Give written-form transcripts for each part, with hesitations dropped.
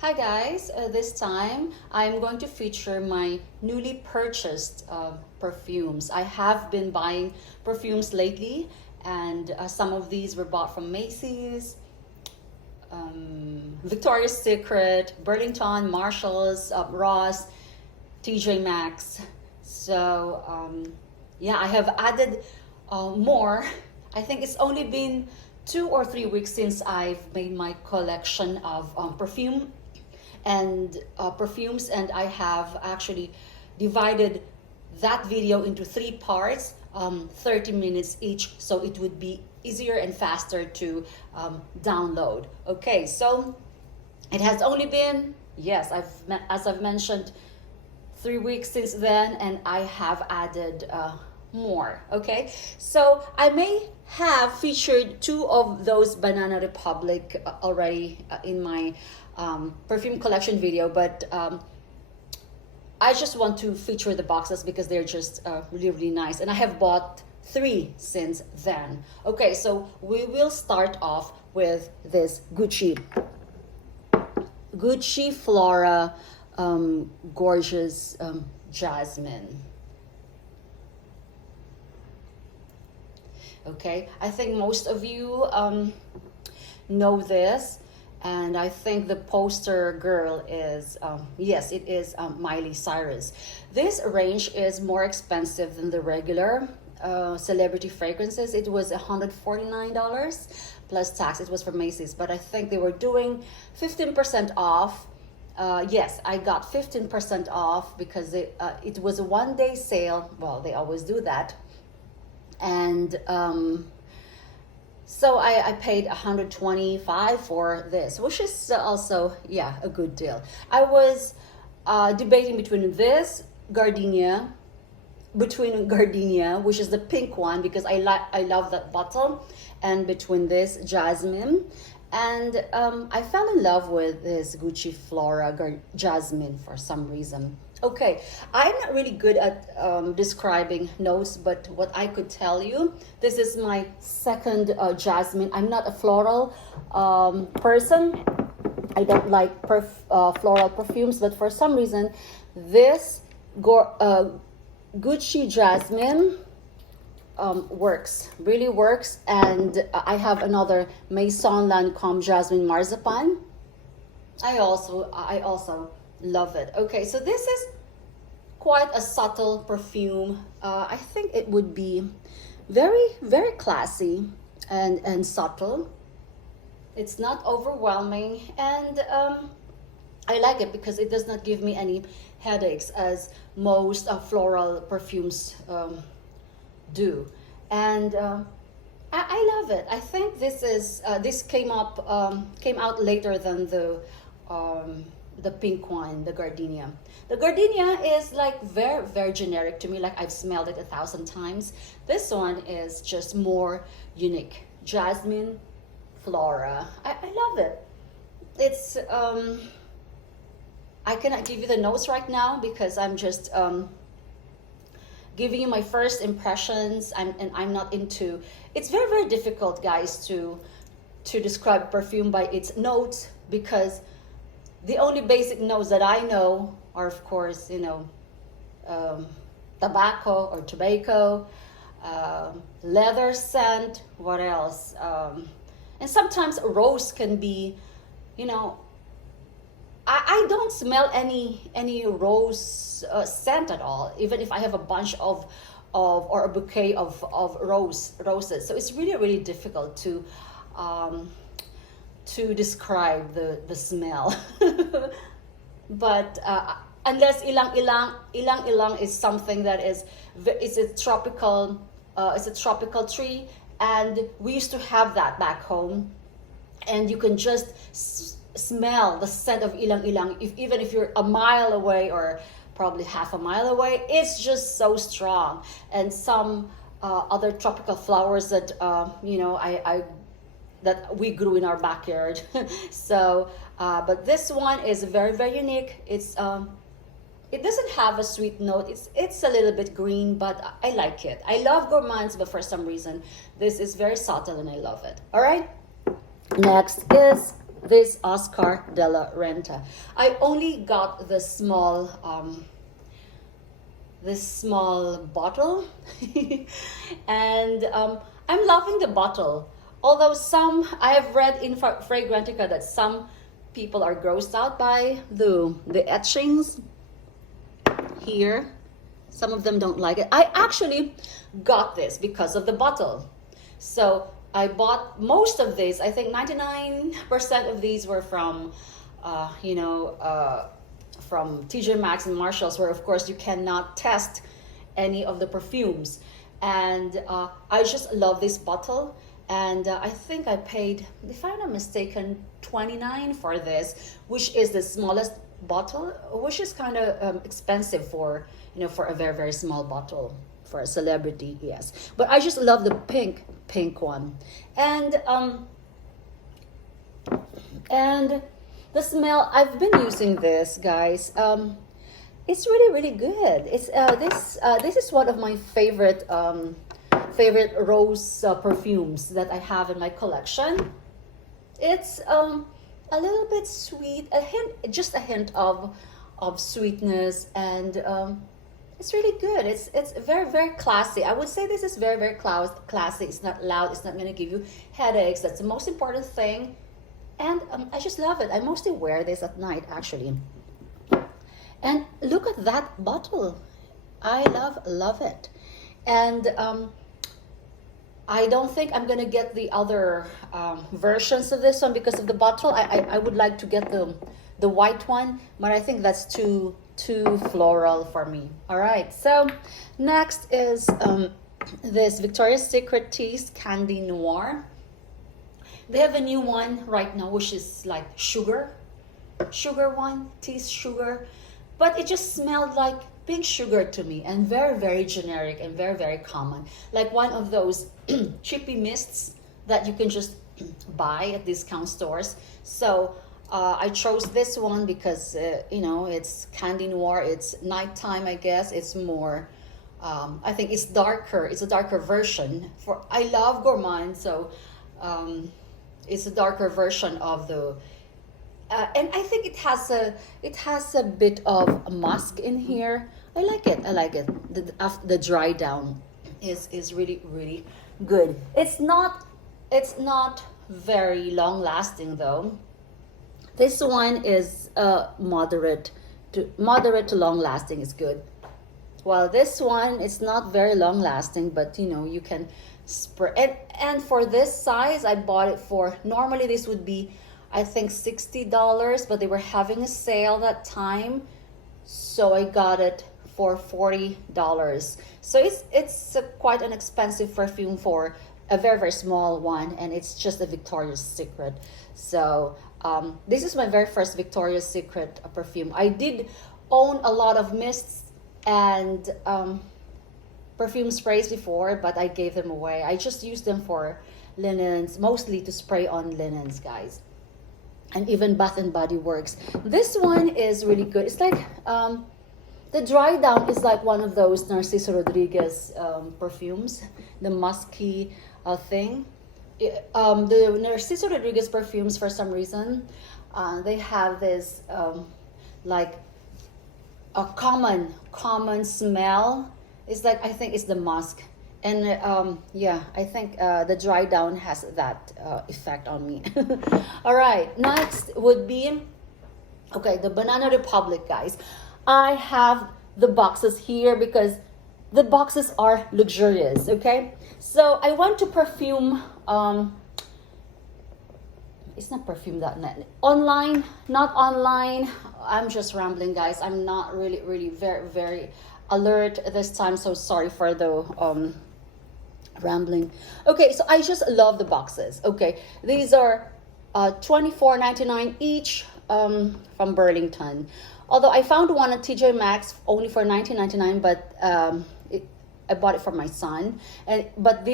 Hi guys, this time I'm going to feature my newly purchased perfumes. I have been buying perfumes lately, and some of these were bought from Macy's, Victoria's Secret, Burlington, Marshalls, Ross, TJ Maxx. Yeah, I have added more. I think it's only been 2 or 3 weeks since I've made my collection of perfumes, and I have actually divided that video into 3 parts, 30 minutes each, so it would be easier and faster to download. Okay, so it has only been, yes, as I've mentioned, 3 weeks since then, and I have added more. Okay, so I may have featured two of those Banana Republic already in my perfume collection video, but I just want to feature the boxes because they're just really nice, and I have bought 3 since then. Okay, so we will start off with this Gucci Flora Gorgeous Jasmine. Okay, I think most of you know this, and I think the poster girl is, yes, it is Miley Cyrus. This range is more expensive than the regular celebrity fragrances. It was $149 plus tax. It was from Macy's, but I think they were doing 15% off. Yes, I got 15% off because it was a one-day sale. Well, they always do that. And so I paid $125 for this, which is also, yeah, a good deal. I was debating between Gardenia, which is the pink one, because I love that bottle, and between this Jasmine. And I fell in love with this Gucci Flora Jasmine for some reason. Okay, I'm not really good at describing notes, but what I could tell you, this is my second Jasmine. I'm not a floral person. I don't like floral perfumes, but for some reason, this Gucci Jasmine really works. And I have another Maison Lancôme Jasmine Marzipan. I also love it. Okay, so this is quite a subtle perfume. I think it would be very classy and subtle. It's not overwhelming, and I like it because it does not give me any headaches as most floral perfumes do. And I love it. I think this came out later than the pink one, the Gardenia. The Gardenia is like very generic to me, like I've smelled it 1,000 times. This one is just more unique. Jasmine Flora. I love it. It's I cannot give you the notes right now because I'm just giving you my first impressions. I'm not into. It's very difficult, guys, to describe perfume by its notes, because the only basic notes that I know are, of course, tobacco or tobacco, leather scent, what else? And sometimes rose can be, I don't smell any rose scent at all, even if I have a bunch of or a bouquet of roses. So it's really difficult to describe the smell. But unless ilang-ilang is something that it's a tropical tree, and we used to have that back home, and you can just smell the scent of ilang-ilang even if you're a mile away or probably half a mile away. It's just so strong. And some other tropical flowers that that we grew in our backyard. So but this one is very unique. It doesn't have a sweet note. It's a little bit green, but I like it. I love gourmands, but for some reason this is very subtle and I love it. All right, next is this Oscar de la Renta. I only got the small this small bottle and I'm loving the bottle, although some I have read in Fragrantica that some people are grossed out by the etchings here. Some of them don't like it. I actually got this because of the bottle, so I bought most of these. I think 99% of these were from from TJ Maxx and Marshalls, where of course you cannot test any of the perfumes. And I just love this bottle. And I think I paid, if I'm not mistaken, $29 for this, which is the smallest bottle, which is kind of expensive for, for a very, very small bottle for a celebrity, yes. But I just love the pink one. And the smell, I've been using this, guys. It's really, really good. It's this is one of my favorite rose perfumes that I have in my collection. It's a little bit sweet, just a hint of sweetness, and it's really good. It's very, very classy. I would say this is very, very classy. It's not loud. It's not going to give you headaches. That's the most important thing. And I just love it. I mostly wear this at night, actually. And look at that bottle. I love it. And I don't think I'm gonna get the other versions of this one because of the bottle. I would like to get the white one, but I think that's too floral for me. All right. So next is this Victoria's Secret Tease Candy Noir. They have a new one right now, which is like sugar one, teased sugar, but it just smelled like pink sugar to me, and very, very generic and very, very common, like one of those chippy mists that you can just buy at discount stores. So I chose this one because it's Candy Noir. It's nighttime, I guess. It's more I think it's darker. It's a darker version. I love gourmand, so it's a darker version of the and I think it has a bit of musk in here. I like it. The dry down is really, really good. It's not very long lasting though. This one is moderate to long lasting is good. While this one, it's not very long lasting, but you can spray. And for this size, I bought it for, normally this would be, I think, $60, but they were having a sale that time, so I got it for $40. So it's quite an expensive perfume for a very, very small one, and it's just a Victoria's Secret. So this is my very first Victoria's Secret perfume. I did own a lot of mists and perfume sprays before, but I gave them away. I just used them for linens, mostly to spray on linens, guys. And even Bath and Body Works. This one is really good. It's like the dry down is like one of those Narciso Rodriguez perfumes, the musky thing. The Narciso Rodriguez perfumes, for some reason, they have this like a common smell. It's like, I think it's the musk, and yeah, I think the dry down has that effect on me. All right, next would be the Banana Republic, guys. I have the boxes here because the boxes are luxurious. Okay, so I went to Perfume. It's not perfume.net. Online, not online. I'm just rambling, guys. I'm not really very, very alert this time, so sorry for the rambling. Okay, so I just love the boxes. Okay, these are $24.99 each from Burlington. Although I found one at TJ Maxx only for $19.99, but I bought it for my son, but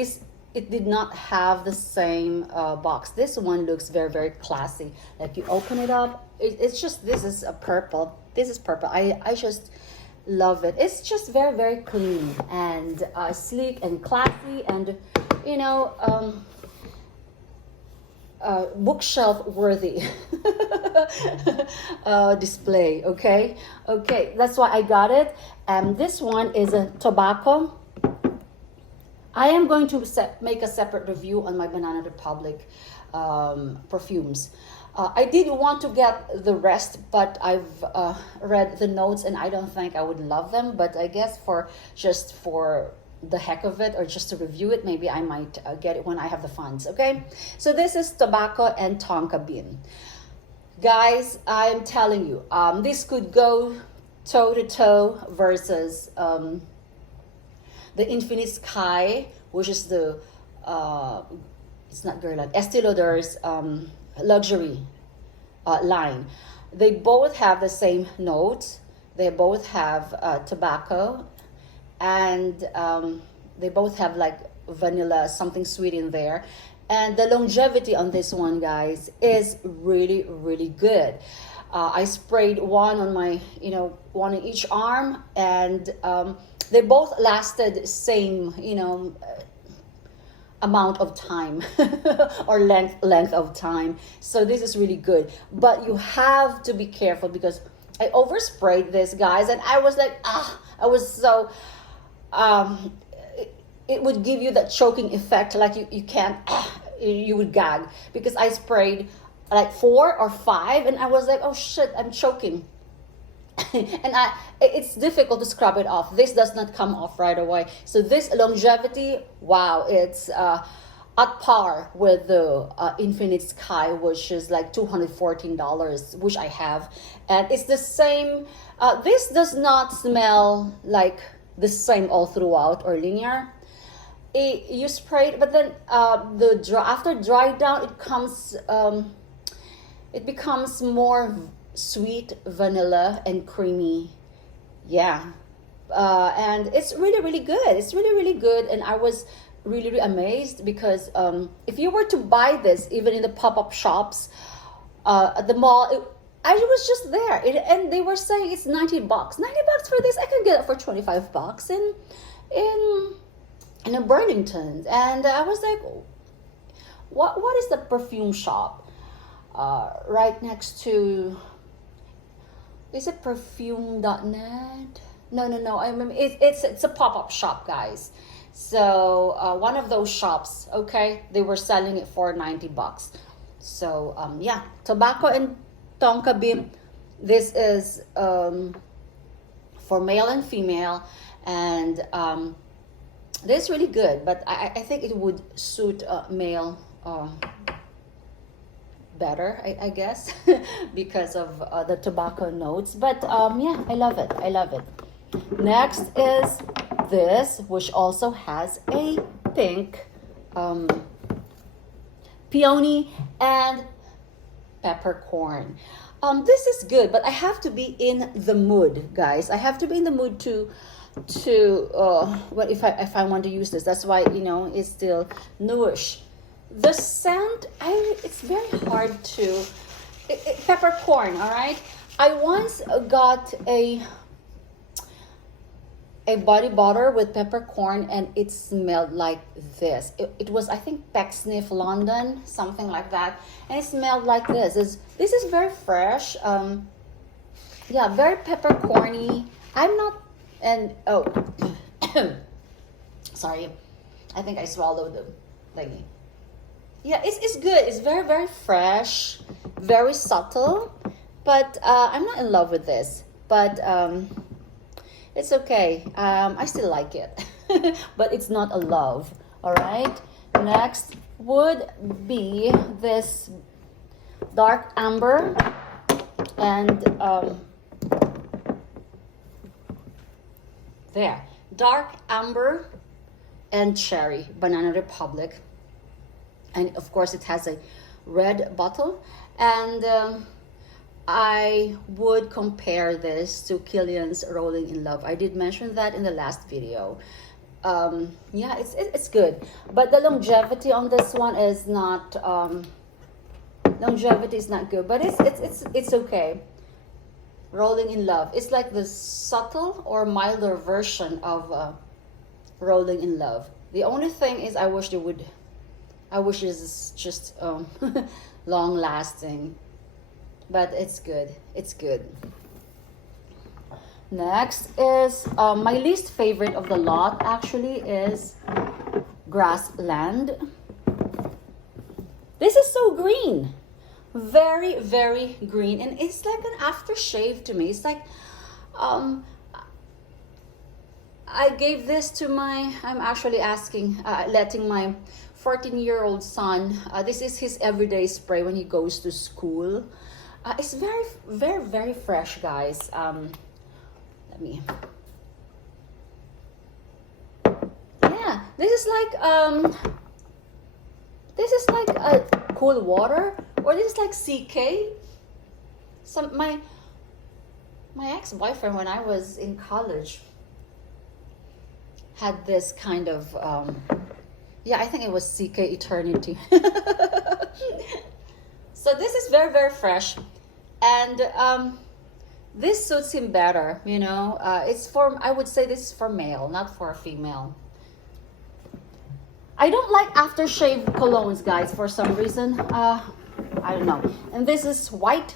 it did not have the same box. This one looks very, very classy. Like you open it up, it's just, this is a purple. This is purple. I just love it. It's just very, very clean and sleek and classy, and bookshelf worthy display. Okay, that's why I got it. And this one is a tobacco. I am going to make a separate review on my Banana Republic perfumes. I did want to get the rest, but I've read the notes and I don't think I would love them. But I guess for the heck of it, or just to review it, maybe I might get it when I have the funds. Okay, so this is tobacco and tonka bean. Guys, I'm telling you, this could go toe to toe versus the Infinite Sky, which is the it's not Guerlain, Estee Lauder's luxury line. They both have the same notes. They both have tobacco, and they both have like vanilla, something sweet in there. And the longevity on this one, guys, is really, really good. I sprayed one on my, one in each arm, and they both lasted same, amount of time or length of time. So this is really good, but you have to be careful because I oversprayed this, guys, and I was like, I was so it would give you that choking effect, like you can't you would gag, because I sprayed like 4 or 5 and I was like, oh shit, I'm choking. And it's difficult to scrub it off. This does not come off right away. So this longevity, wow, it's at par with the Infinite Sky, which is like $214, which I have. And it's the same. This does not smell like the same all throughout or linear. You spray it, but then after dry down, it becomes more sweet, vanilla, and creamy. Yeah, and it's really, really good. It's really, really good, and I was really, really amazed because if you were to buy this even in the pop-up shops at the mall, I was just there, and they were saying it's $90. $90 for this? I can get it for $25 in a Burlington. And I was like, what is the perfume shop right next to? Is it perfume.net? No. I mean, it's a pop-up shop, guys. So one of those shops, okay, they were selling it for $90. So yeah, tobacco and tonka bean. This is for male and female, and this is really good. But I think it would suit male better, I guess, because of the tobacco notes. But yeah, I love it. Next is this, which also has a pink peony and peppercorn. This is good, but I have to be in the mood, guys. I have to be in the mood to well, if I want to use this. That's why it's still newish. The scent, it's very hard to peppercorn. All right, I once got a body butter with peppercorn, and it smelled like this. It was, I think, Pecksniff London, something like that, and it smelled like this. This is very fresh. Yeah, very peppercorny. I'm not, and oh, sorry, I think I swallowed the thingy. Yeah, it's good. It's very, very fresh, very subtle, but I'm not in love with this. But it's okay. I still like it, but it's not a love. All right. Next would be this dark amber and dark amber and cherry, Banana Republic. And of course it has a red bottle, and I would compare this to Kilian's Rolling in Love. I did mention that in the last video. Yeah, it's good, but the longevity on this one is not good, but it's okay. Rolling in Love, it's like the subtle or milder version of Rolling in Love. The only thing is I wish they would I wish this is just long lasting, but it's good. It's good. Next is my least favorite of the lot actually is Grassland. This is so green. Very, very green. And it's like an aftershave to me. It's like, I gave this to I'm actually letting my 14-year-old son, this is his everyday spray when he goes to school. It's very, very, very fresh, guys. Yeah, this is like a cool water, or this is like CK. My ex-boyfriend when I was in college had this kind of yeah, I think it was CK Eternity. So this is very, very fresh, and this suits him better, you know. I would say this is for male, not for female. I don't like aftershave colognes, guys, for some reason. I don't know. And this is white.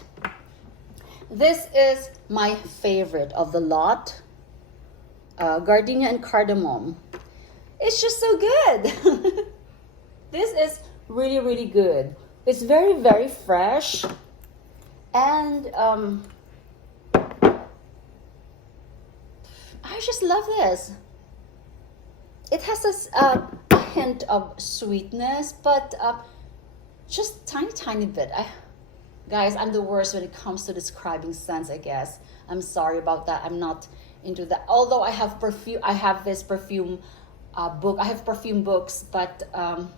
This is my favorite of the lot. Gardenia and Cardamom. It's just so good. This is really, really good. It's very, very fresh. And I just love this. It has a hint of sweetness, but just tiny bit. Guys, I'm the worst when it comes to describing scents, I guess. I'm sorry about that. I'm not into that. Although I have perfume, I have this perfume book. I have perfume books, but I'm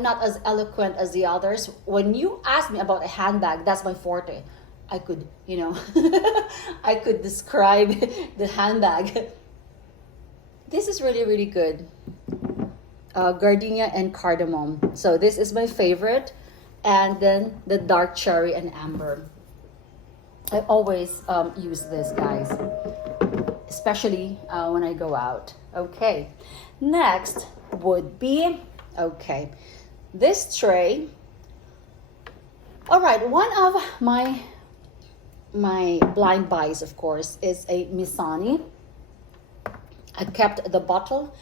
not as eloquent as the others. When you ask me about a handbag, that's my forte. I could, you know, I could describe the handbag. This is really, really good. Gardenia and Cardamom. So this is my favorite. And then the dark cherry and amber. I always use this, guys, especially when I go out. Okay, next would be, okay, this tray. All right, one of my blind buys, of course, is a Missoni. I kept the bottle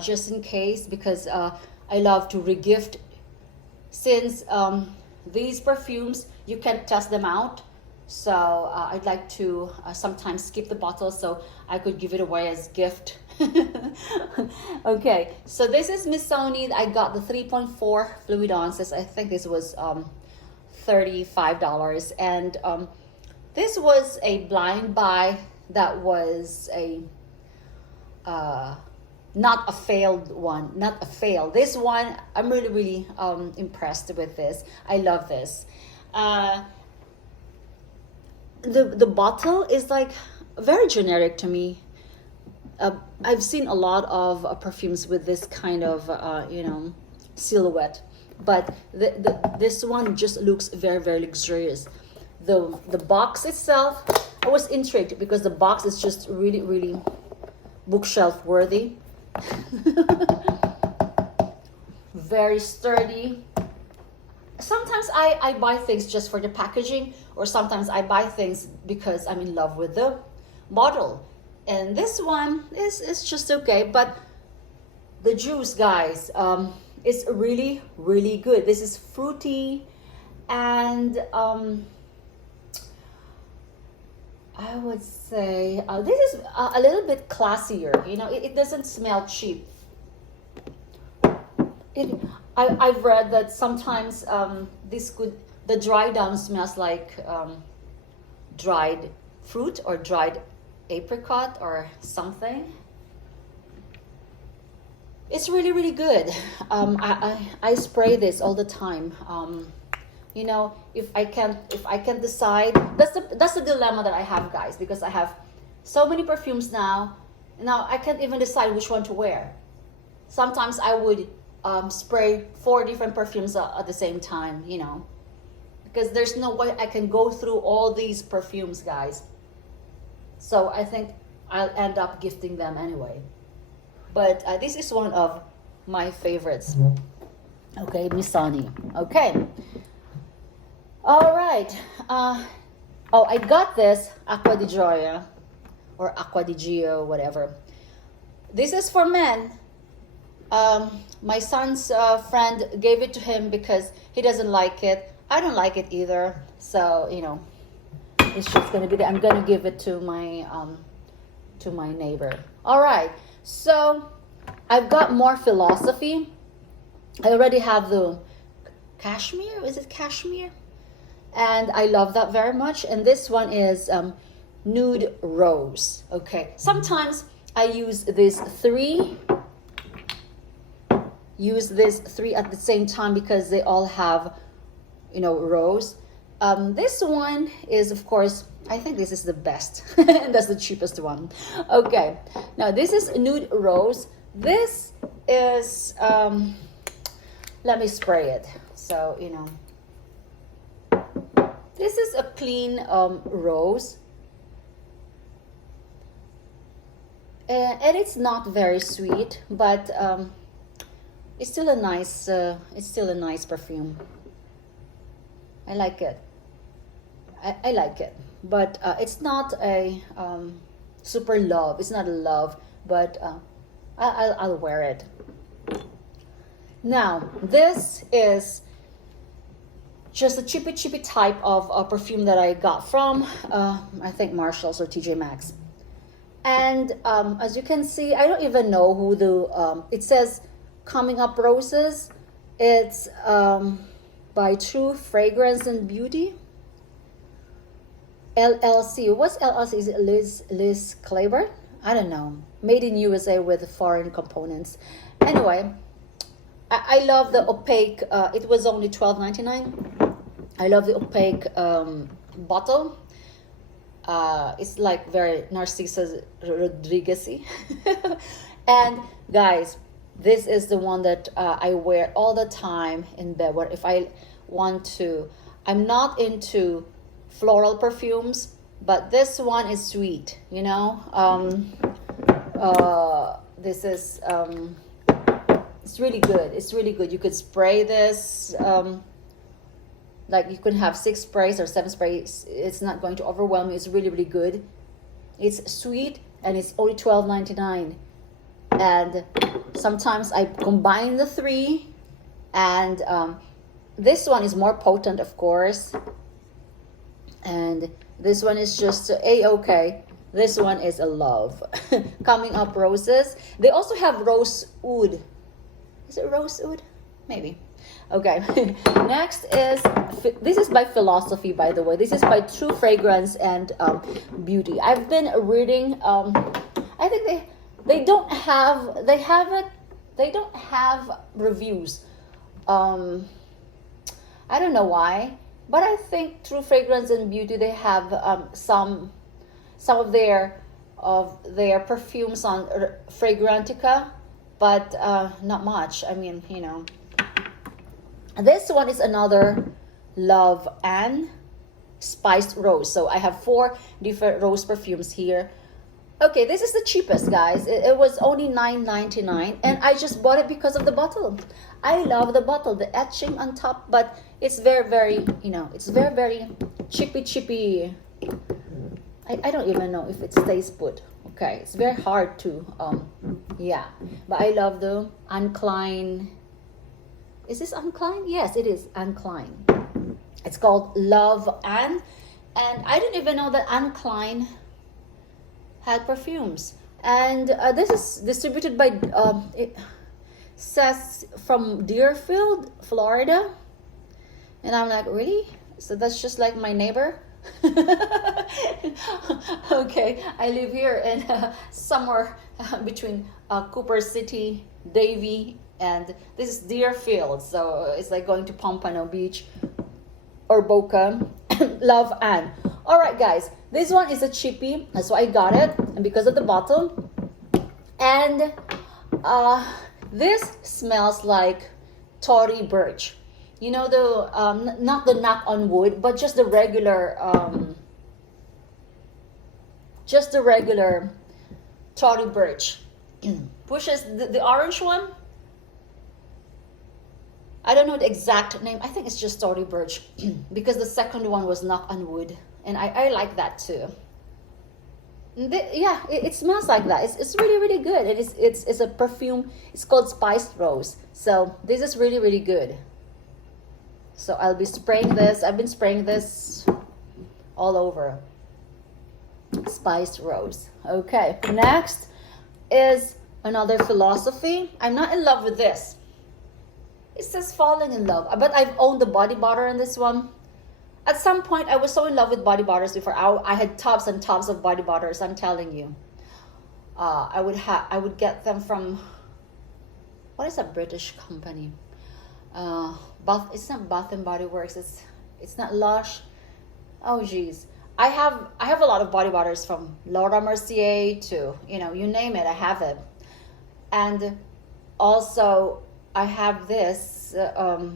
just in case, because I love to regift. Since these perfumes, you can test them out. So I'd like to sometimes skip the bottle so I could give it away as gift. Okay, so this is Missoni. I got the 3.4 fluid ounces. I think this was $35. And this was a blind buy that was a not a failed one, not a fail. This one, I'm really, really impressed with this. I love this. The bottle is like very generic to me. I've seen a lot of perfumes with this kind of you know, silhouette, but this one just looks very, very luxurious. The box itself, I was intrigued because the box is just really, really bookshelf worthy. Very sturdy. Sometimes I buy things just for the packaging, or sometimes I buy things because I'm in love with the bottle. And this one is just okay, but the juice, guys, is really, really good. This is fruity, and I would say this is a little bit classier. You know, it doesn't smell cheap. I've read that sometimes the dry down smells like dried fruit or dried apricot or something. It's really, really good. I spray this all the time. You know, if I can decide, that's the dilemma that I have, guys, because I have so many perfumes now. Now I can't even decide which one to wear. Sometimes I would spray 4 different perfumes at the same time, you know, because there's no way I can go through all these perfumes, guys. So I think I'll end up gifting them anyway. But this is one of my favorites. Okay, Missoni. Okay. All right. Oh, I got this Acqua di Gioia or Acqua di Gio, whatever. This is for men. My son's friend gave it to him because he doesn't like it. I don't like it either. So, you know, it's just gonna be there. I'm gonna give it to my neighbor. All right. So I've got more philosophy. I already have the cashmere. Is it cashmere? And I love that very much. And this one is nude rose. Okay. Sometimes I use these three at the same time because they all have, you know, rose. This one is, of course, I think this is the best. And that's the cheapest one. Okay. Now this is nude rose. This is let me spray it. So, you know, this is a clean rose. And it's not very sweet, but it's still a nice perfume. I like it. I like it, but it's not a super love. It's not a love, but I'll wear it. Now this is just a cheapy type of perfume that I got from I think Marshalls or TJ Maxx. And as you can see, I don't even know who the it says Coming Up Roses. It's by True Fragrance and Beauty LLC. What's LLC? Is it Liz Claiborne? I don't know. Made in USA with foreign components. Anyway, I love the opaque. It was only $12.99. I love the opaque bottle. It's like very Narcisa Rodriguez-y. And guys, this is the one that I wear all the time in bed. What if I want to? I'm not into floral perfumes, but this one is sweet. You know, this is it's really good. It's really good. You could spray this. Like you could have 6 sprays or 7 sprays. It's not going to overwhelm you. It's really good. It's sweet and it's only $12.99. And sometimes I combine the 3, and this one is more potent, of course. And this one is just a-okay. This one is a love. Coming Up Roses. They also have rose oud. Is it rose oud? Maybe. Okay. Next is, this is by Philosophy, by the way. This is by True Fragrance and Beauty. I've been reading. I think they don't have reviews. I don't know why, but I think True Fragrance and Beauty, they have some of their perfumes on Fragrantica, but not much. I mean, you know. This one is another Love and Spiced Rose. So I have 4 different rose perfumes here. Okay, this is the cheapest, guys. It was only $9.99, and I just bought it because of the bottle. I love the bottle, the etching on top, but it's very, you know, it's very chippy. I don't even know if it stays put. Okay, it's very hard to, yeah. But I love the Anne Klein. Is this Anne Klein? Yes, it is Anne Klein. It's called Love Anne. And I didn't even know that Anne Klein had perfumes. And this is distributed by, it says from Deerfield, Florida. And I'm like, really? So that's just like my neighbor? Okay, I live here in somewhere between Cooper City, Davie, and this is Deerfield, so it's like going to Pompano Beach or Boca. Love Anne. All right, guys, this one is a cheapie, so I got it, and because of the bottle. And this smells like Tory Burch. You know, the not the knock on wood, but just the regular Tory Burch. Pushes the orange one. I don't know the exact name. I think it's just Tory Burch because the second one was Knock on Wood, and I like that too. Yeah, it smells like that. It's really really good. It's a perfume. It's called Spiced Rose. So this is really really good. So I'll be spraying this. I've been spraying this all over. Spiced Rose. Okay, next is another Philosophy. I'm not in love with this. It says falling in love, but I've owned the body butter in this one. At some point, I was so in love with body butters before. I had tubs and tubs of body butters. I'm telling you, I would get them from, what is a British company? It's not Bath and Body Works. It's not Lush. Oh geez, I have a lot of body butters from Laura Mercier to, you name it, I have it. And also I have this. I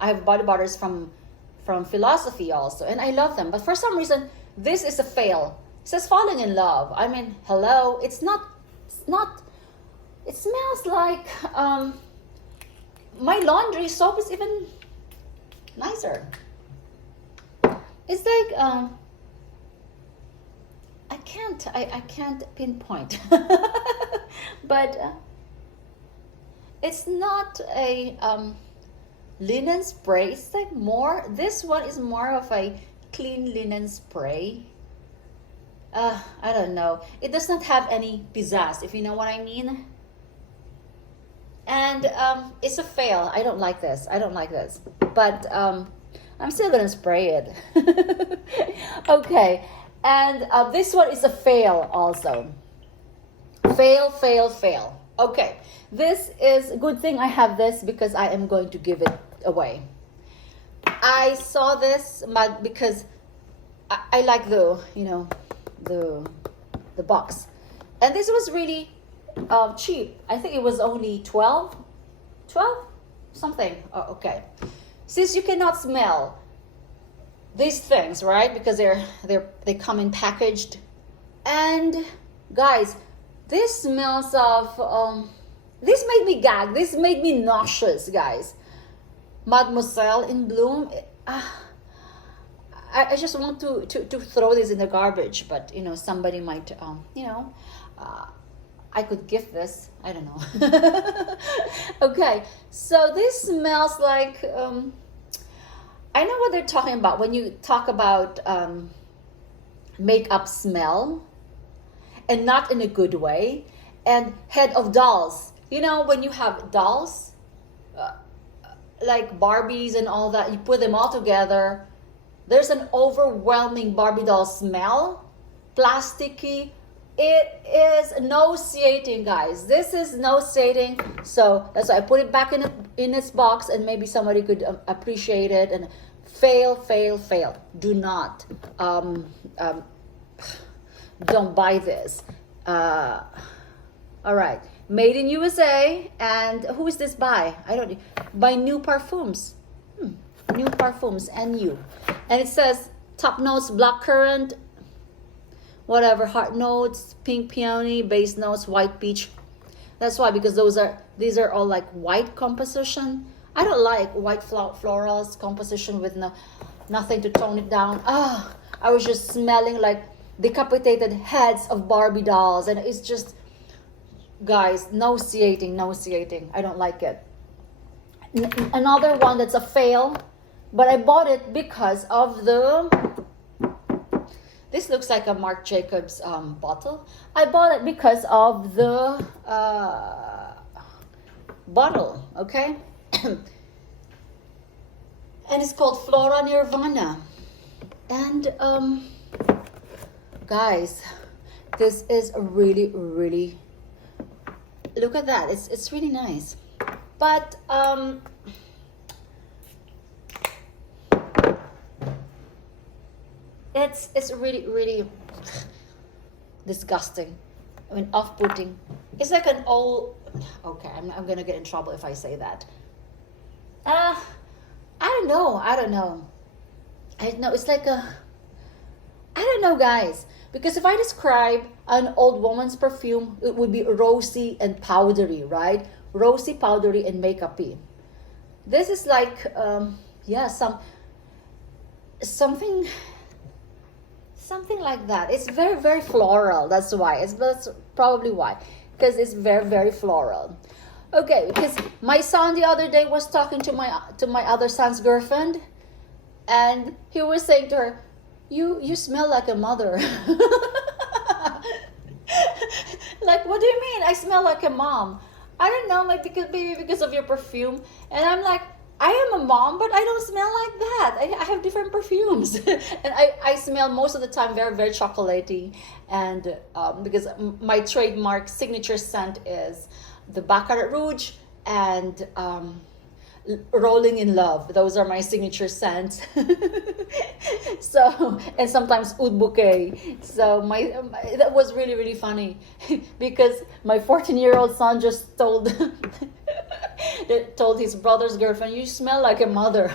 have body butters from Philosophy also, and I love them. But for some reason, this is a fail. It says falling in love. I mean, hello. It's not. It smells like my laundry soap is even nicer. It's like I can't pinpoint, but it's not a linen spray. It's like more. This one is more of a clean linen spray. I don't know. It does not have any pizzazz, if you know what I mean. And it's a fail. I don't like this. But I'm still gonna spray it. Okay. And this one is a fail also. Fail. Okay. This is a good thing I have this because I am going to give it away. I saw this because I like the box. And this was really cheap. I think it was only 12 something. Oh, okay. Since you cannot smell these things, right? Because they come in packaged. And guys, this smells of this made me gag. This made me nauseous, guys. Mademoiselle in Bloom. I just want to throw this in the garbage, but somebody might I could gift this. I don't know. Okay, so this smells like I know what they're talking about when you talk about makeup smell, and not in a good way. And Head of Dolls. When you have dolls, like Barbies and all that, you put them all together, there's an overwhelming Barbie doll smell, plasticky. It is nauseating, guys. This is nauseating. So that's why I put it back in its box, and maybe somebody could appreciate it. And fail. Do not. Don't buy this. All right. Made in USA. And who is this by? I don't know. By New Perfumes. New Perfumes, NU. And it says top notes, blackcurrant, whatever, heart notes, pink peony, base notes, white peach. That's why, because these are all like white composition. I don't like white florals composition with nothing to tone it down. I was just smelling like decapitated heads of Barbie dolls, and it's just, guys, nauseating. I don't like it. Another one that's a fail, but I bought it because of this looks like a Marc Jacobs bottle. I bought it because of the bottle, okay? And it's called Flora Nirvana. And guys, this is really, really, look at that. It's really nice. But it's really, really disgusting. I mean, off-putting. It's like an old. Okay, I'm gonna get in trouble if I say that. I don't know. I know it's like a. I don't know, guys. Because if I describe an old woman's perfume, it would be rosy and powdery, right? Rosy, powdery, and makeup-y. This is like, yeah, something something like that. It's very, very floral. That's probably why, because it's very, very floral. Okay, because my son the other day was talking to my other son's girlfriend, and he was saying to her, "You smell like a mother." Like, what do you mean? I smell like a mom. I don't know, maybe because of your perfume. And I'm like, I am a mom, but I don't smell like that. I have different perfumes. And I smell most of the time very, very chocolatey. And because my trademark signature scent is the Baccarat Rouge and Rolling in Love. Those are my signature scents. So, and sometimes Oud Bouquet. So that was really, really funny because my 14-year-old son just told told his brother's girlfriend, "You smell like a mother."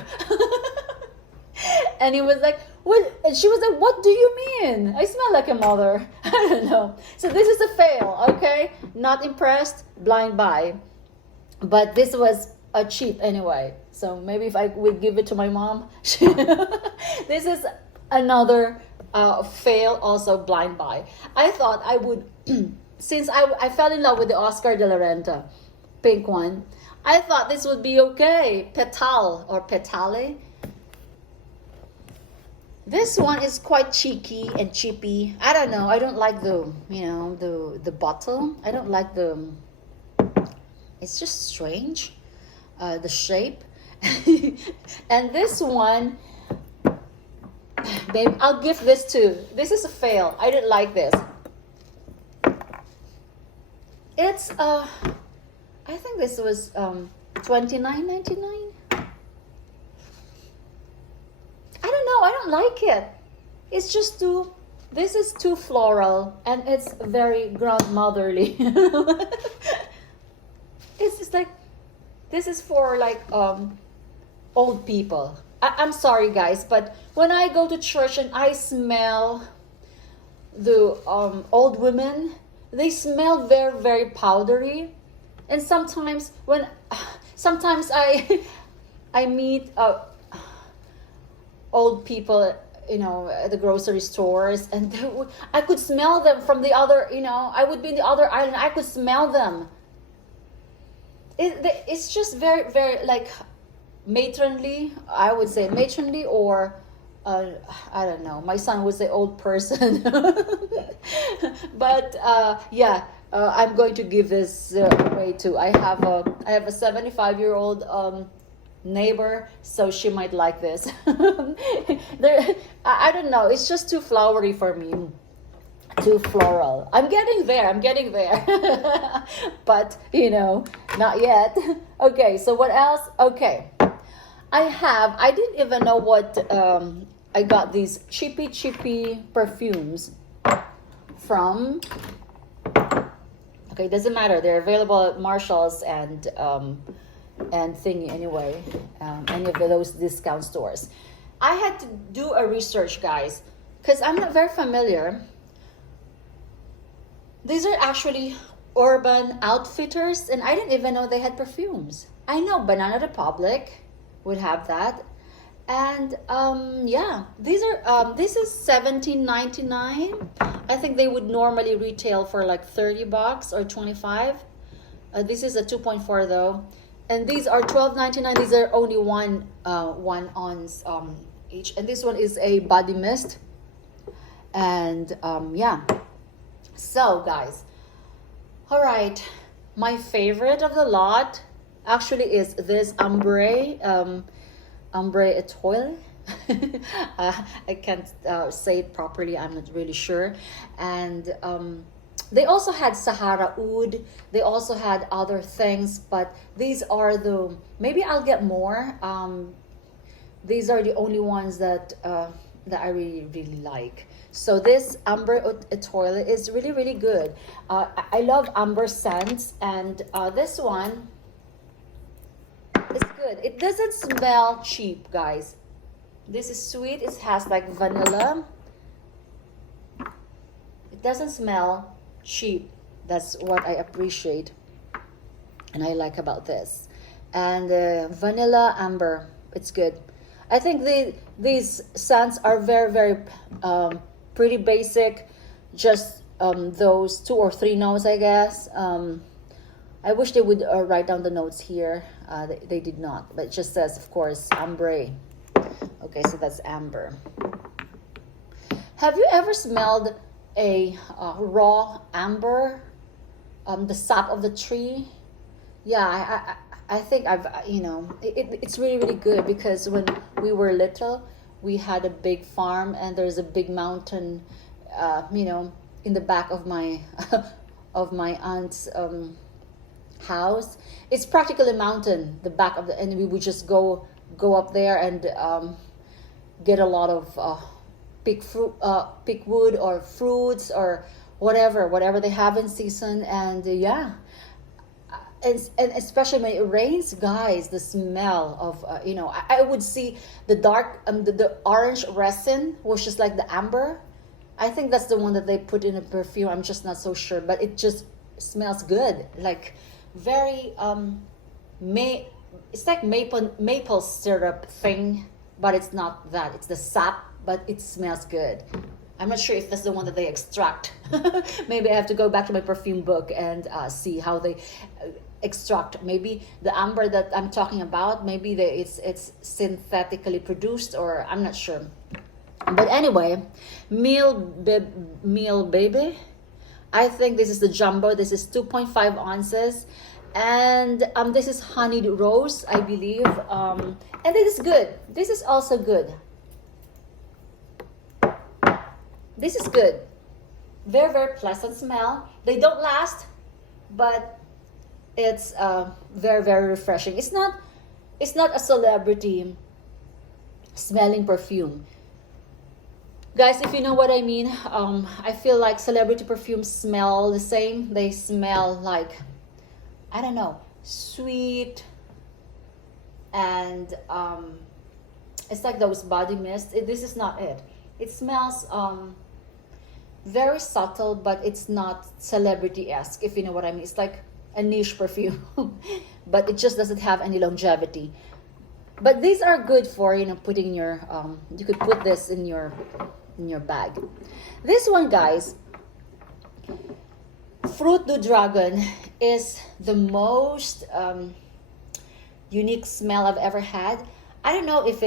And he was like, "What?" And she was like, "What do you mean? I smell like a mother." I don't know. So this is a fail, okay? Not impressed, blind buy. But this was a cheap anyway. So maybe if I would give it to my mom. This is another fail, also blind buy. I thought I would, since I fell in love with the Oscar de la Renta pink one, I thought this would be okay. Petal or Petale. This one is quite cheeky and cheapy. I don't know. I don't like the bottle. I don't like the. It's just strange, the shape. And this one, babe, I'll give this to. This is a fail. I didn't like this. It's I think this was $29.99. I don't know. I don't like it. It's just too. This is too floral, and it's very grandmotherly. It's just like, this is for like old people. I'm sorry guys, but when I go to church and I smell the old women, they smell very, very powdery. And sometimes I meet old people, at the grocery stores, and I could smell them from the other, I would be in the other island, I could smell them. It's just very, very like matronly, I would say matronly, or I don't know, my son would say old person. But yeah, I'm going to give this away too. I have a 75-year-old neighbor, so she might like this. I don't know, it's just too flowery for me, too floral. I'm getting there. But not yet. Okay, so what else? Okay, I didn't even know what I got these cheapy perfumes from. Okay, doesn't matter, they're available at Marshall's and thingy anyway, any of those discount stores. I had to do a research, guys, because I'm not very familiar. These are actually Urban Outfitters, and I didn't even know they had perfumes. I know Banana Republic would have that, and yeah, these are this is $17.99. I think they would normally retail for like $30 or $25. This is a 2.4 though, and these are $12.99. These are only one ounce each, and this one is a body mist, and yeah. So guys, all right, my favorite of the lot actually is this Ambre Etoile. I can't say it properly, I'm not really sure. And they also had Sahara Oud, they also had other things, but these are maybe I'll get more. These are the only ones that I really, really like. So this Amber Etoile is really, really good. I love amber scents, and this one is good. It doesn't smell cheap, guys. This is sweet. It has like vanilla. It doesn't smell cheap. That's what I appreciate and I like about this. and vanilla amber. It's good. I think these scents are very, very pretty basic. Just those 2 or 3 notes, I guess. I wish they would write down the notes here. They did not, but it just says, of course, ambre. Okay, so that's amber. Have you ever smelled a raw amber? The sap of the tree? Yeah, I think I've, it's really, really good because when we were little, we had a big farm and there's a big mountain, in the back of my, of my aunt's house. It's practically a mountain, the back of and we would just go up there and get a lot of pick wood or fruits or whatever they have in season. And yeah, and especially when it rains, guys, the smell of I would see the dark the orange resin, which is like the amber. I think that's the one that they put in a perfume. I'm just not so sure, but it just smells good, like very it's like maple syrup thing, but it's not that. It's the sap, but it smells good. I'm not sure if that's the one that they extract. Maybe I have to go back to my perfume book and see how they extract. Maybe the amber that I'm talking about, maybe it's synthetically produced, or I'm not sure. But anyway, meal baby. I think this is the jumbo. This is 2.5 ounces. And this is honeyed rose, I believe. And this is good. This is also good. This is good. Very, very pleasant smell. They don't last, but it's very, very refreshing. It's not a celebrity smelling perfume. Guys, if you know what I mean, I feel like celebrity perfumes smell the same. They smell like, I don't know, sweet, and it's like those body mist. This is not it. It smells very subtle, but it's not celebrity-esque, if you know what I mean. It's like a niche perfume, but it just doesn't have any longevity. But these are good for, putting in your, you could put this in your bag. This one, guys, Fruit du Dragon, is the most unique smell I've ever had. I don't know if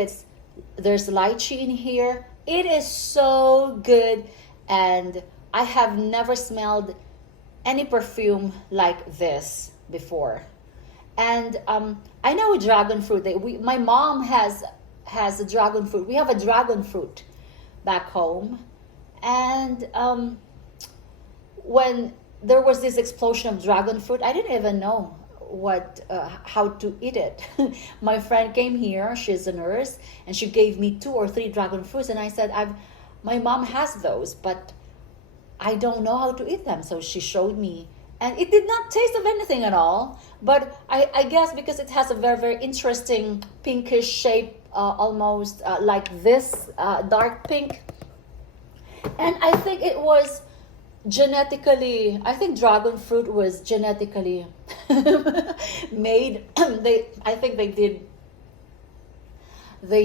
there's lychee in here. It is so good, and I have never smelled any perfume like this before. And I know dragon fruit. My mom has a dragon fruit. We have a dragon fruit back home, and when there was this explosion of dragon fruit, I didn't even know how to eat it. My friend came here, she's a nurse, and she gave me 2 or 3 dragon fruits, and I said, my mom has those, but I don't know how to eat them. So she showed me, and it did not taste of anything at all, but I guess because it has a very, very interesting pinkish shape, almost like this dark pink. And I think it was genetically, I think dragon fruit was genetically made. I think they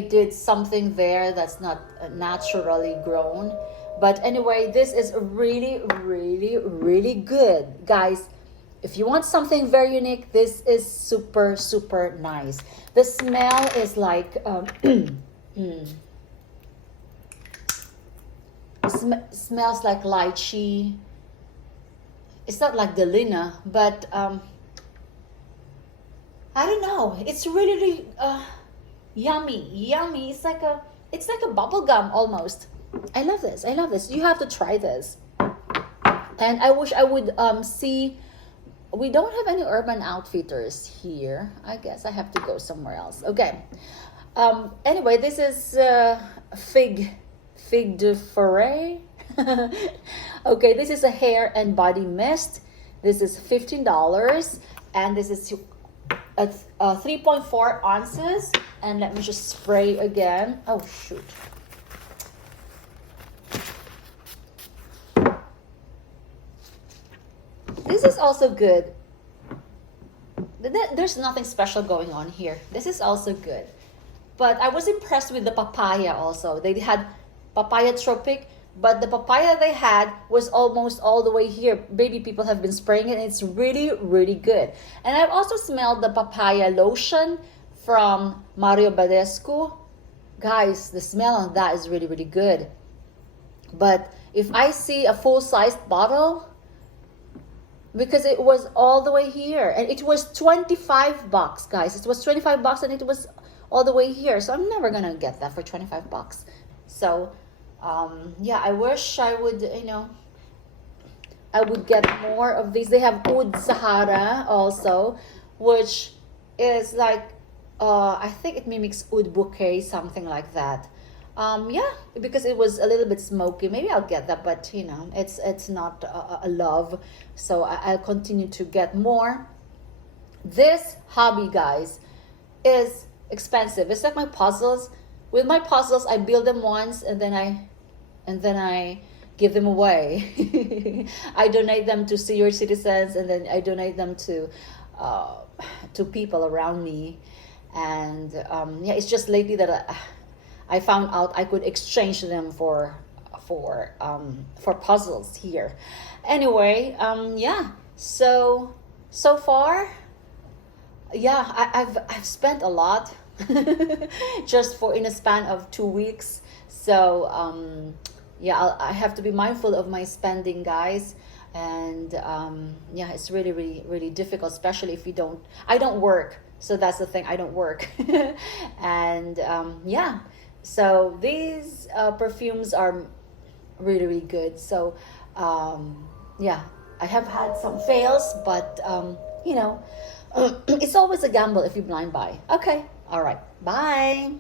did something there that's not naturally grown. But anyway, this is really, really, really good, guys. If you want something very unique, this is super, super nice. The smell is like smells like lychee. It's not like Delina, but I don't know. It's really, really yummy. It's like a bubble gum almost. I love this. You have to try this. And I wish I would see. We don't have any Urban Outfitters here. I guess I have to go somewhere else. Okay. Anyway, this is Fig de Forêt. Okay, this is a hair and body mist. This is $15, and this is 3.4 ounces. And let me just spray again. Oh shoot. This is also good. there's nothing special going on here. This is also good. But I was impressed with the papaya also. They had papaya tropic, but the papaya they had was almost all the way here. Baby people have been spraying it, and it's really, really good. And I've also smelled the papaya lotion from Mario Badescu. Guys, the smell on that is really, really good. But if I see a full-sized bottle, because it was all the way here, and it was 25 bucks, guys. It was 25 bucks, and it was all the way here. So I'm never gonna get that for 25 bucks. So yeah, I wish I would, I would get more of these. They have Oud Sahara also, which is like, I think it mimics Oud Bouquet, something like that. Yeah, because it was a little bit smoky. Maybe I'll get that, but it's not a love. So I'll continue to get more. This hobby, guys, is expensive. It's like my puzzles. With my puzzles, I build them once, and then I give them away. I donate them to senior citizens, and then I donate them to people around me. And yeah, it's just lately that I found out I could exchange them for puzzles here. Anyway, yeah. So far, yeah, I've spent a lot just in a span of 2 weeks. So yeah, I have to be mindful of my spending, guys. And yeah, it's really, really, really difficult, especially if I don't work. So that's the thing, I don't work. And yeah, so these perfumes are really, really good. So yeah, I have had some fails, but it's always a gamble if you blind buy. Okay, all right, bye.